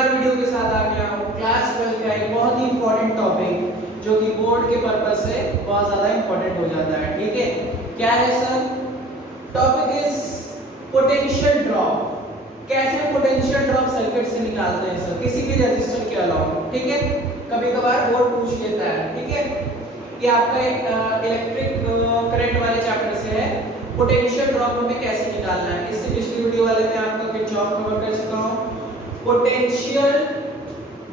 मजेदार वीडियो के साथ आ गया हूँ क्लास 12 का एक बहुत ही इंपॉर्टेंट टॉपिक जो कि बोर्ड के पर्पस से बहुत ज़्यादा इंपॉर्टेंट हो जाता है। ठीक है, क्या है sir? Topic is potential drop. कैसे पोटेंशियल ड्रॉप सर्किट से निकालते हैं सर, किसी भी रजिस्टर के अलावा। ठीक है, कभी कभार बोर्ड पूछ लेता है। ठीक है, ये आपका इलेक्ट्रिक करंट वाले चैप्टर से है। पोटेंशियल ड्रॉप हमें कैसे निकालना है, इससे पिछली वीडियो वाले में आपका किरचॉफ कवर कर चुका हूँ। पोटेंशियल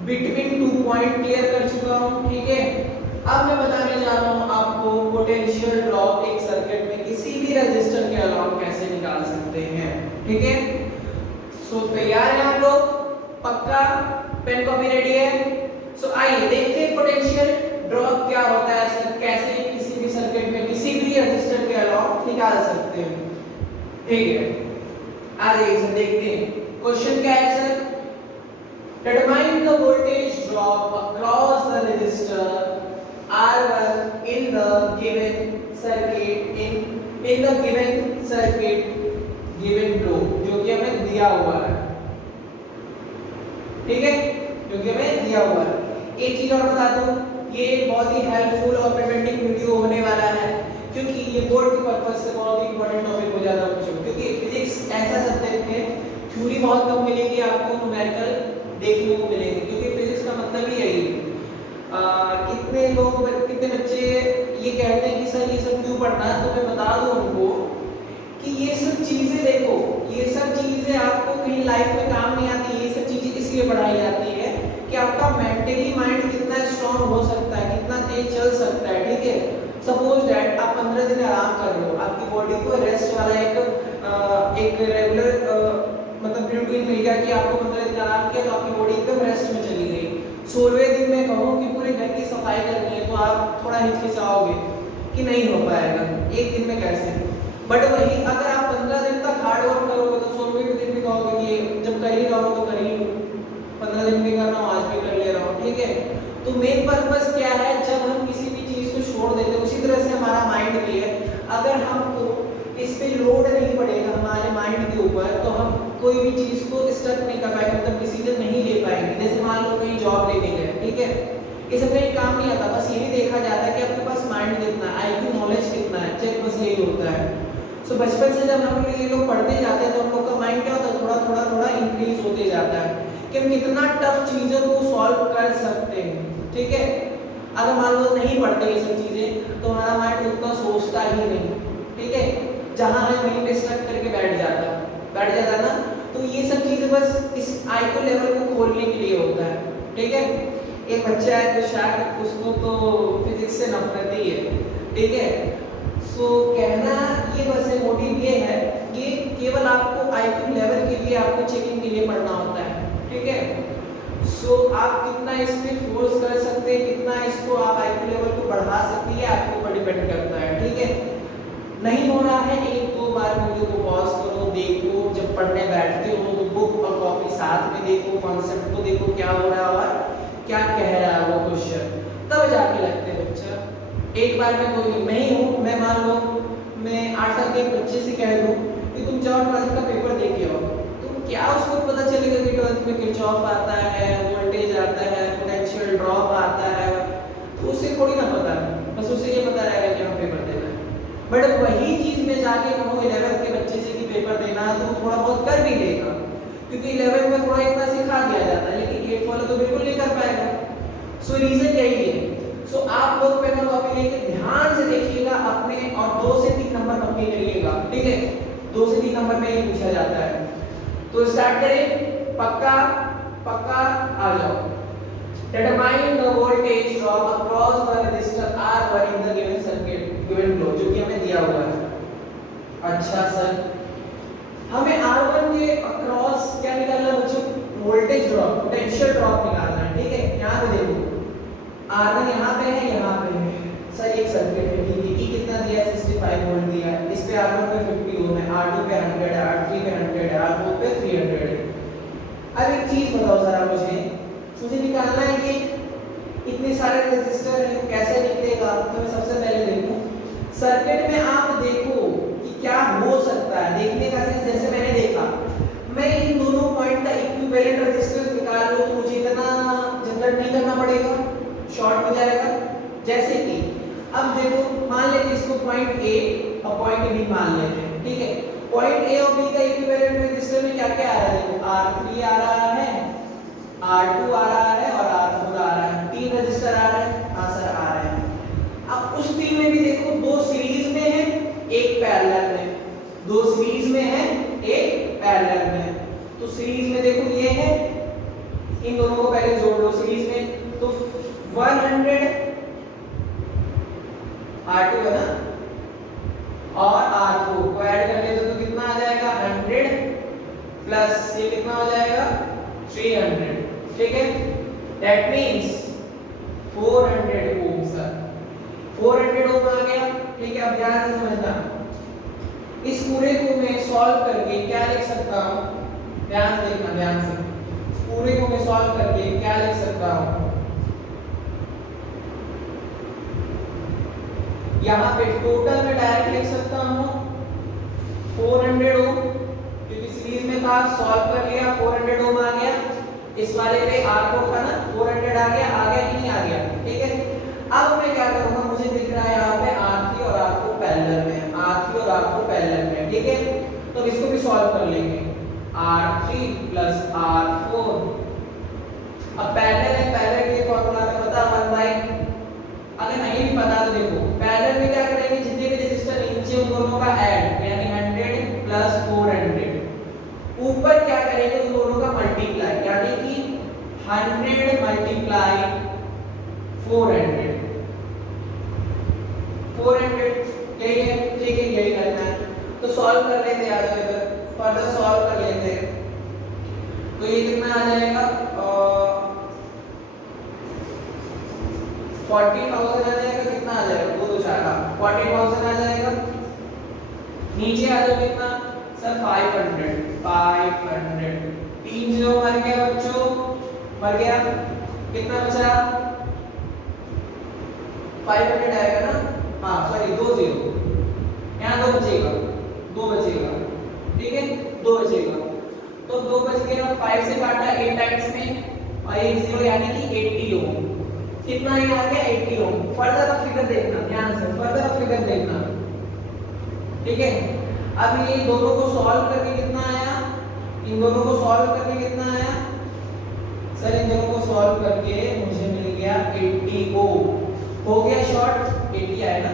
बिटवीन 2 पॉइंट क्लियर कर चुका हूँ। ठीक है, अब मैं बताने जा रहा हूँ आपको पोटेंशियल ड्रॉप एक सर्किट में किसी भी रजिस्टर के अलावा कैसे निकाल सकते हैं। ठीक है, सो तैयार हैं आप लोग? पक्का? पेन कॉपी रेडी है? सो आइए देखते हैं पोटेंशियल ड्रॉप क्या होता है सर, कैसे किसी भी सर्किट में किसी भी रजिस्टर के अलावा निकाल सकते हैं। ठीक है, आ जाइए सर देखते हैं क्वेश्चन क्या है sir. Determine the voltage drop across the resistor R1 in the given circuit in the given circuit given flow, जो कि हमें दिया हुआ है। ठीक है, जो कि हमें दिया हुआ है। एक चीज और बता दूं, ये बहुत ही हेल्पफुल और प्रिवेंटिंग वीडियो होने वाला है, क्योंकि ये बोर्ड के पर्पस से बहुत ही इंपॉर्टेंट टॉपिक हो जाता है बच्चों, क्योंकि फिजिक्स ऐसा सब्जेक्ट है थ्योरी बहुत कम मिलेगी आपको, न्यूमेरिकल देखने को मिलेंगे, क्योंकि फिजिक्स का मतलब ही यही है। कितने बच्चे ये कहते हैं कि सर ये सब क्यों पढ़ना है, तो मैं बता दूं उनको कि ये सब चीजें देखो, ये सब चीजें आपको कहीं लाइफ में काम नहीं आती। ये सब चीजें इसलिए पढ़ाई जाती है कि आपका मेंटली माइंड कितना स्ट्रांग हो सकता है, कितना तेज चल सकता है। ठीक है, सपोज दैट आप 15 दिन आराम कर रहे हो, आपकी बॉडी को रेस्ट वाला एक रेगुलर मतलब रूटीन मिल गया कि आपको 15 दिन आराम किया तो आपकी बॉडी एकदम रेस्ट में चली गई। 16वें दिन में कहूँ कि पूरे घर की सफाई करनी है तो आप थोड़ा हिचकिचाओगे कि नहीं हो पाएगा एक दिन में कैसे। बट वही अगर आप 15 दिन तक हार्ड वर्क करोगे तो 16वें दिन में कहोगे कि जब कर ही रहा हो तो कर ही, 15 दिन भी कर रहा हूँ आज भी कर ले रहा हूँ। ठीक है, तो मेन पर्पस क्या है, जब हम किसी भी चीज को छोड़ देते हैं उसी तरह से हमारा माइंड भी है। अगर हमको इस पे लोड नहीं पड़ेगा हमारे माइंड के ऊपर तो हम कोई भी चीज को स्टक नहीं कर पाएंगे, मतलब डिसीजन नहीं ले पाएंगे। जैसे मान लो कहीं जॉब लेने गए, ठीक है, ये सब कहीं काम नहीं आता, बस यही देखा जाता है कि आपके पास माइंड कितना है, आईक्यू नॉलेज कितना है, चेक बस यही होता है। सो बचपन से जब हम ये लोग पढ़ते जाते हैं तो हम लोग का माइंड क्या होता है, थोड़ा थोड़ा थोड़ा इंक्रीज होते जाता है कि हम कितना टफ चीजों को सॉल्व कर सकते हैं। ठीक है, अगर मान लो नहीं पढ़ते ये सब चीजें तो हमारा माइंड उतना सोचता ही नहीं। ठीक है, जहां है वहीं पे स्टक करके बैठ जाता ना। तो ये सब चीजें बस इस आईक्यू लेवल को खोलने के लिए होता है। ठीक है, एक बच्चा है तो शायद उसको तो फिजिक्स से नफरत ही है। ठीक है, सो कहना ये बस है, मोटिव ये है कि केवल आपको आईक्यू लेवल के लिए आपको चेकिंग के लिए पढ़ना होता है। ठीक है, सो आप कितना इस पे फोर्स कर सकते हैं, कितना इसको आप आईक्यू लेवल को बढ़ा सकते हैं, आपके ऊपर डिपेंड करता है। ठीक है, नहीं हो रहा है एक दो बार वीडियो को पॉज करो, देखो, जब पढ़ने बैठते हो तो बुक और कॉपी साथ में देखो, कॉन्सेप्ट को देखो क्या हो रहा है और क्या कह रहा है वो क्वेश्चन, तब जाके लगते हैं बच्चा। एक बार में कोई नहीं हूँ, मैं मान लो मैं 8 साल के बच्चे से कह दूँ कि तुम जाओ 12th का पेपर दे के आओ, तो क्या उसको पता चलेगा कि 12th में किरचॉफ आता है, वोल्टेज आता है, पोटेंशियल ड्रॉप आता है, तो उससे थोड़ी ना पता है, बस उसे ये पता रहेगा कि हम पेपर देना है। बट वही चीज में जाके कहूँ 11th के बच्चे से कि पेपर देना तो थोड़ा बहुत कर भी लेगा, क्योंकि 11th में थोड़ा इतना सिखा दिया जाता है, लेकिन 8th वाला तो बिल्कुल नहीं कर पाएगा। सो रीजन यही है। सो आप लोग पेन और कॉपी लेके ध्यान से देखिएगा अपने, और 2 से 3 नंबर पक्के करिएगा। ठीक है, 2 से 3 नंबर में ये पूछा जाता है। तो स्टार्ट करें, पक्का पक्का आ जाओ। Determine the voltage drop across the resistor R1 in the given circuit given flow, जो कि हमें दिया हुआ है। अच्छा सर, हमें R1 के अक्रॉस क्या निकालना है बच्चों? वोल्टेज ड्रॉप, पोटेंशियल ड्रॉप निकालना है। ठीक है, यहाँ पे देखो R1 यहाँ पे है, यहाँ पे है सर, एक सर्किट है। ठीक है, E कितना दिया है? 65 वोल्ट दिया है। इस पे R1 पे 50 ओम है, R2 पे 100 है, R3 पे 100 है, R4 पे 300 है। अब एक चीज बताओ जरा मुझे निकालना है कि इतने सारे रेजिस्टर हैं, कैसे निकलेगा? तो मैं सबसे पहले देखूं सर्किट में, आप देखो कि क्या हो सकता है। देखने का सेंस, जैसे मैंने देखा, मैं इन दोनों पॉइंट का इक्विवेलेंट रेजिस्टेंस निकाल लूं नहीं करना पड़ेगा, शॉर्ट हो जाएगा। जैसे कि अब देखो मान लेते इसको पॉइंट ए और पॉइंट बी मान लेते हैं, ठीक है। पॉइंट ए और बी का इक्विवेलेंट रजिस्टर में क्या क्या आ रहा है, देखो R3 आ रहा है, R2 आ रहा है और R4 आ रहा है, 3 रजिस्टर आ रहा है। हाँ सर आ रहे हैं। अब उस 3 में भी देखो 2 सीरीज में है, एक पैरेलल में, 2 सीरीज में है, एक पैरेलल में। तो सीरीज में देखो ये है, इन दोनों को पहले जोड़ लो सीरीज में, तो 100 R2 है ना और R4 को ऐड कर लेते तो कितना आ जाएगा 100 प्लस ये कितना हो जाएगा 300, ठीक है। दैट मींस 400 ओम सर, 400 ओम आ गया, ठीक है। अब ध्यान से समझना, इस पूरे को मैं सॉल्व करके क्या लिख सकता हूं, ध्यान से देखना, ध्यान से, इस पूरे को मैं सॉल्व करके क्या लिख सकता हूं, यहाँ पे टोटल में डायरेक्ट लिख सकता हूँ 400 ओम, क्योंकि सीरीज में था, सॉल्व कर लिया 400 ओम आ गया। इस वाले पे R4 था ना 400 आ गया कि नहीं आ गया, ठीक है। अब मैं क्या करूंगा, मुझे दिख रहा है यहाँ पे R3 और R4 पैरेलल में, R3 और R4 पैरेलल में, ठीक है। तो इसको भी सॉल्व कर लेंगे, R3 प्लस R4। अब पैरेलल है, पैरेलल के फॉर्मूला में पता 1 बाई, अगर नहीं भी पता तो देखो पैरेलल में क्या करेंगे, जितने भी रेजिस्टर नीचे उन दोनों का ऐड, यानी 100 प्लस 400, ऊपर क्या करेंगे उन दोनों का मल्टीप्लाई, यानी कि 100 मल्टीप्लाई 400, 400 यही है, ठीक है, यही करना है। तो सॉल्व कर लेते हैं, आ जाओ इधर, फर्दर सॉल्व कर लेते हैं। तो ये कितना आ जाएगा 40,000 आ जाएगा, कितना आ जाएगा 2 2 4 40,000 आ जाएगा। नीचे आ जाओ कितना सर 500, 3 0 मर गया बच्चों, मर गया, कितना बचा 500 आएगा ना, हाँ सॉरी 2 0, यहाँ 2 बचेगा, 2 बचेगा, ठीक है 2 बचेगा। तो 2 बच गया, 5 से काटा 8 टाइम्स में और 1 0 यानी कि 80 ओम, कितना ही आ गया 80 ओम। फर्दर अब फिगर देखना, ध्यान से फर्दर अब फिगर देखना, ठीक है। अब ये दोनों को सॉल्व करके कितना आया, इन दोनों को सॉल्व करके कितना आया सर, इन दोनों को सॉल्व करके मुझे मिल गया 80 ओम, हो गया शॉर्ट, 80 आया ना,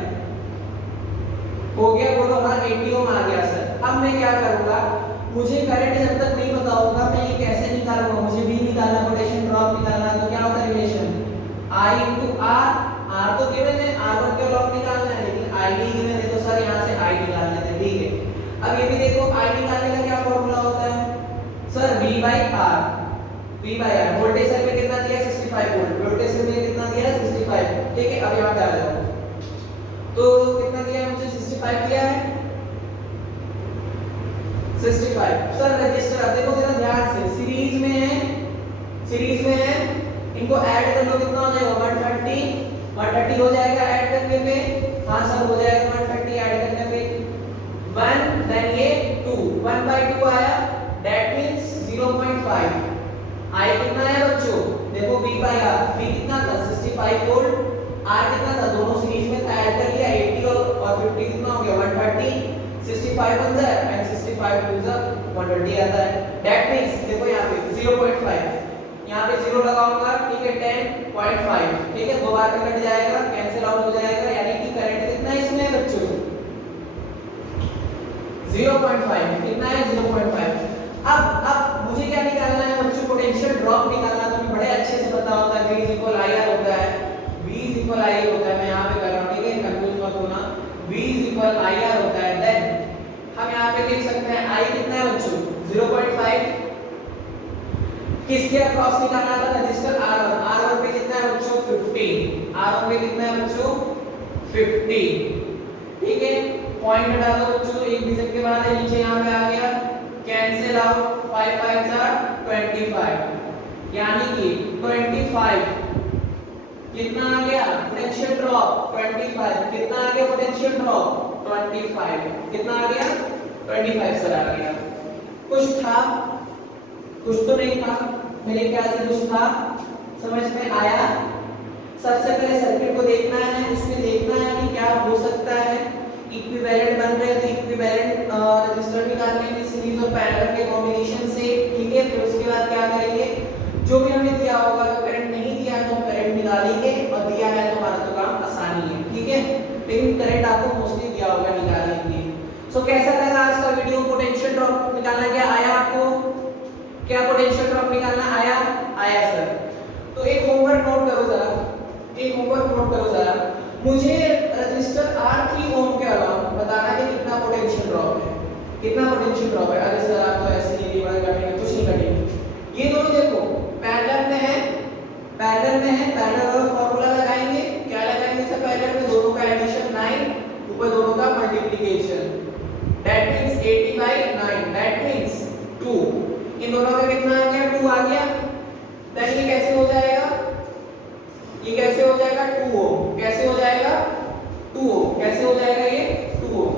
हो गया, बोलो हाँ 80 ओम आ गया सर। अब मैं क्या करूंगा, मुझे करंट जब तक नहीं पता होगा मैं ये कैसे निकालूंगा, मुझे भी निकालना, पोटेंशियल ड्रॉप निकालना, तो क्या होता है relation I into R, R तो गिवन है, R1 के लॉग निकालना है, लेकिन I भी गिवन है, तो सर यहाँ से I निकाल लेते हैं, ठीक है। अब ये भी देखो I निकालने का क्या फॉर्मूला होता है sir, V by R, V by R, voltage cell में कितना दिया 65 वोल्ट, वोल्टेज सेल में कितना दिया 65, ठीक है। अब यहाँ पे आ जाओ, तो कितना दिया है मुझे 65 दिया है 65 सर। रजिस्टर अब देखो जरा ध्यान से, सीरीज में है, सीरीज में है, इनको ऐड कर लो, कितना हो जाएगा 130 हो जाएगा ऐड करने पे, हाँ सर हो जाएगा 130 ऐड करने पे, 1 देन ये 2, 1 by 2 आया, दैट मींस 0.5। आई कितना है बच्चों, देखो V by R, V कितना था 65 वोल्ट, R कितना था, दोनों सीरीज में था, ऐड कर लिया 80 और 50 कितना हो गया 130, 65 बन जाए एंड 65 टू द 120 आता है। दैट मींस देखो यहाँ पे 0.5, यहाँ पे 0 लगाऊंगा, ठीक है 10.5, ठीक है, 2 बार में कट जाएगा, कैंसिल आउट हो जाएगा, यानी कि करंट कितना है इसमें बच्चों 0.5, कितना है 0.5। अब मुझे क्या निकालना है बच्चों, पोटेंशियल ड्रॉप निकालना, तो बड़े अच्छे से पता होता है, V इक्वल IR होता है, V इक्वल IR होता है, मैं यहाँ पे कर रहा हूँ, ठीक है, कंफ्यूज मत होना, V इक्वल IR होता है। देन हम यहाँ पे लिख सकते हैं I कितना है बच्चों 0.5, किसके अक्रॉस निकालना था, रजिस्टर R1, R1 पे कितना है बच्चों 50, R1 पे कितना है बच्चों 50, ठीक है। पॉइंट हटा दो बच्चों, एक डिजिट के बाद है, नीचे यहाँ पे आ गया, कैंसिल आउट, 5 5 are 25, यानी कि 25 कितना आ गया पोटेंशियल ड्रॉप 25, कितना आ गया पोटेंशियल ड्रॉप 25, कितना आ गया 25 सर आ गया। कुछ था, कुछ तो नहीं था, मेरे ख्याल से कुछ था समझ में आया? सबसे पहले सर्किट को देखना है, उसमें देखना है कि क्या हो सकता है। इक्विवेलेंट बन रहे हैं तो इक्विवेलेंट रजिस्टर निकालने की सीरीज और पैरेलल के कॉम्बिनेशन से, ठीक है। फिर उसके बाद क्या करेंगे, जो भी हमें दिया होगा, तो करंट नहीं दिया है तो हम करंट निकालेंगे, और दिया है तो हमारा तो काम आसानी है, ठीक है। लेकिन करंट आपको मोस्टली दिया होगा, निकालेंगे। सो कैसा लगा आज का वीडियो? पोटेंशियल ड्रॉप निकालना क्या आया आपको? क्या पोटेंशियल ड्रॉप निकालना आया? आया सर। तो एक होमवर्क नोट करो जरा, एक होमवर्क नोट करो जरा। मुझे रजिस्टर R3 ओम के अलावा बताना है कितना पोटेंशियल ड्रॉप है, कितना पोटेंशियल ड्रॉप है। अरे सर आप तो ऐसे ही बड़ा करेंगे, कुछ नहीं करेंगे। ये दोनों देखो पैरेलल में है, पैरेलल में है, पैरेलल वाला फार्मूला लगाएंगे। क्या लगाएंगे सर? पैरेलल में दोनों का एडिशन 9, ऊपर दोनों का multiplication, that means 80/9, that means 2। इन दोनों का कितना आ गया? 2 आ गया। देन ये कैसे हो जाएगा? ये कैसे हो जाएगा? 2 ओम। कैसे हो जाएगा? 2 ओम। कैसे हो जाएगा ये? 2 ओम।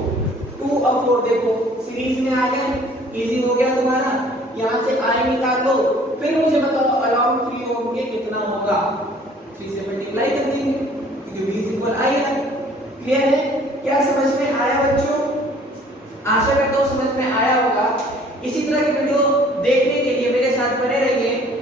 2 और 4 देखो सीरीज में आ गए, इजी हो गया तुम्हारा। यहां से I निकाल लो, फिर मुझे बताओ अराउंड 3 ओम के कितना होगा। 3 से मल्टीप्लाई कर देंगे क्योंकि V इक्वल I है। क्लियर है? क्या समझ में आया बच्चों? आशा करता हूं समझ में आया होगा। इसी तरह की वीडियो देखने के लिए मेरे साथ बने रहिए।